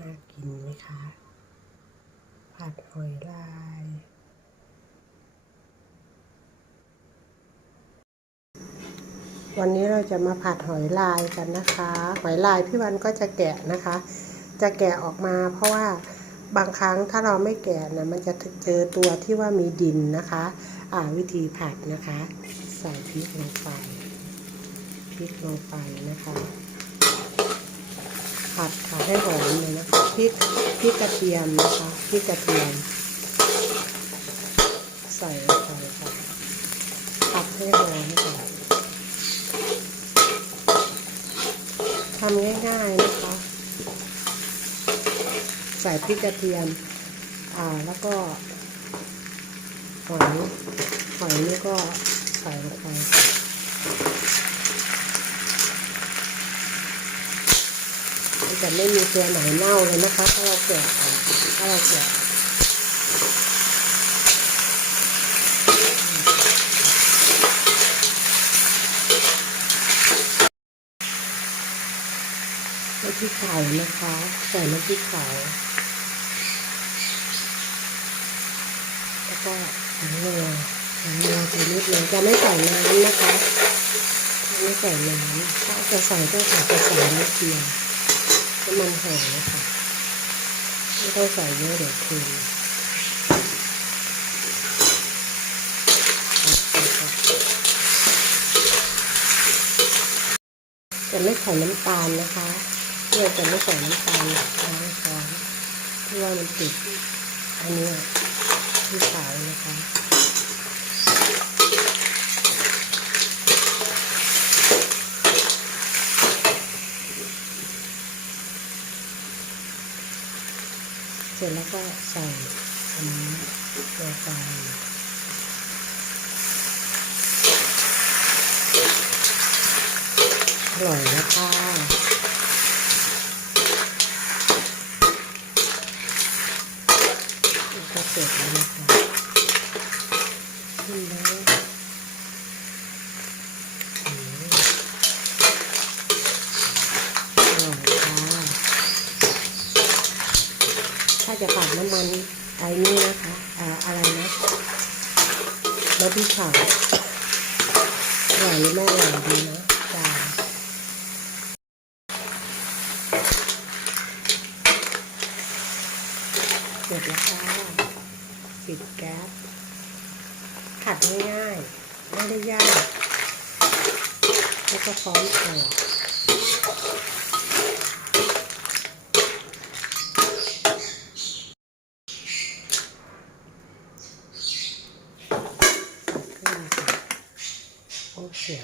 น่ากินไหมคะ ผัดหอยลาย วันนี้เราจะมาผัดหอยลายกันนะคะ หอยลายพี่วันก็จะแกะนะคะ จะแกะออกมาเพราะว่าบางครั้งถ้าเราไม่แกะนะมันจะเจอตัวที่ว่ามีดินนะคะ อ่าวิธีผัดนะคะ ใส่พริกลงไป พริกลงไปนะคะ ผัดค่ะให้หอมเลยนะคะพริกพริกกระเทียมนะคะพริกกระเทียม ใส่ลงไปค่ะผัดให้หอมค่ะทำง่ายๆนะคะ ใส่พริกกระเทียม อ่าแล้วก็หอยหอยนี่ก็ใส่ลงไป มัน จะไม่มีตัวไหนเน่าเลยนะคะ ถ้าเราแกะออถ้าเราแกะน้ำพริกเผานะคะใส่น้ำพริกเผาแล้วก็ถังเรือถังเรือไปนิดนึงจะไม่ใส่น้ำนะคะไม่ใส่น้ำถ้าจะใส่ก็อาจจะใส่นิดเดียว น้ำมันหอยนะคะไม่ต้องใส่เยอะเดี๋ยวคืนจะไม่ใส่น้ำตาลนะคะเพื่อจะไม่ใส่น้ำตาลล้างช้อนเพื่อมันติดอันเนี้ที่ขาวนะคะ ร็จแล้วก็ใส่อันนี้ลงไปอร่อยนะคะก็เสร็จแล้วนะคะขึ้นแล้วอืมอร่อยค่ะ ถ้าจะผัดน้ำมันไอ้นี่นะคะอ่าอะไรนะน้ำพริกเผาอร่อยหรือไม่อร่อยดีนะจ้าเสร็จแล้วค่ะปิดแก๊สผัดง่ายๆไม่ได้ยากแล้วก็พร้อมเสิร์ฟ ขึ้นค่ะ โอ้เสี